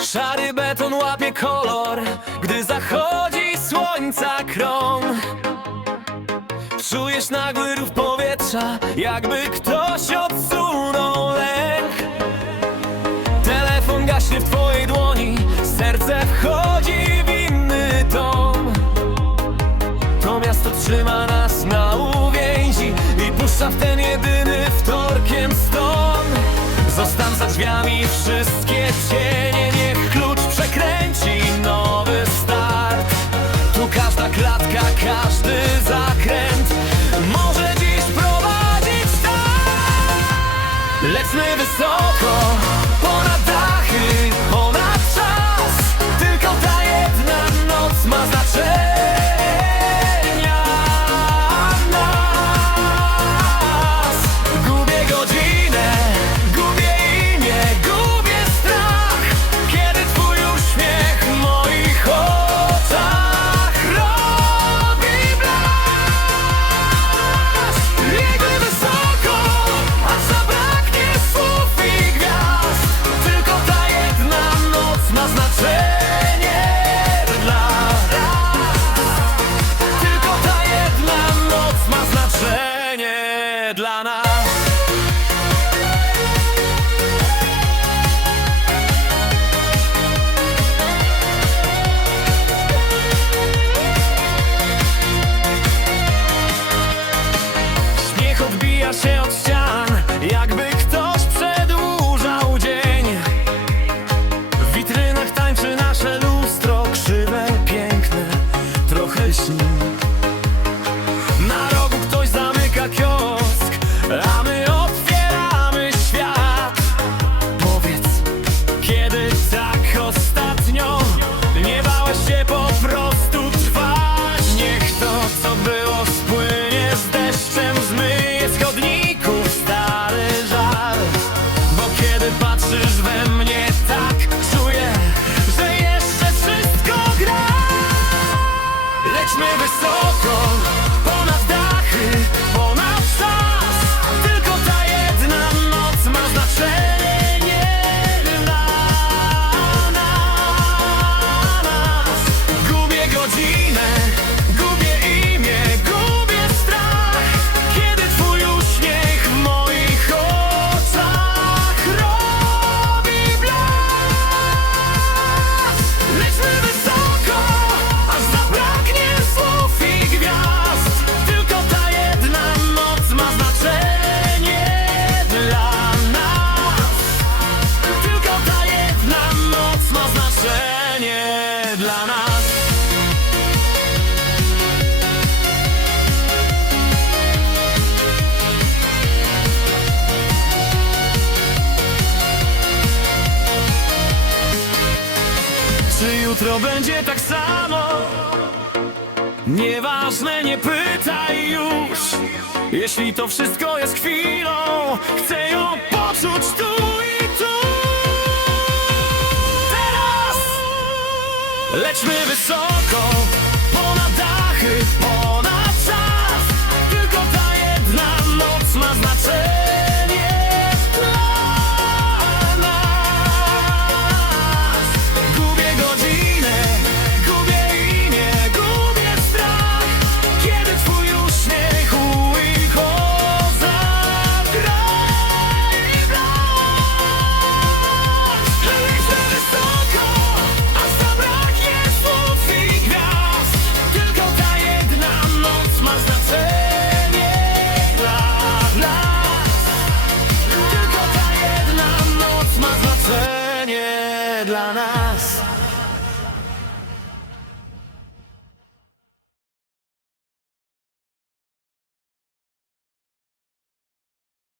Szary beton łapie kolor, gdy zachodzi słońca krom Czujesz nagły rów powietrza, jakby ktoś odsunął lęk. Telefon gaśnie w twojej dłoni, serce wchodzi w inny tom. To miasto trzyma nas na uwięzi i puszcza w ten jedyny wtorkiem ston. Zostań za drzwiami wszystkie cienie. Let's live a circle. Welcome. dla nas. Czy jutro będzie tak samo? Nieważne, nie pytaj już. Jeśli to wszystko jest chwilą Chcę ją poczuć tu. We've all gone.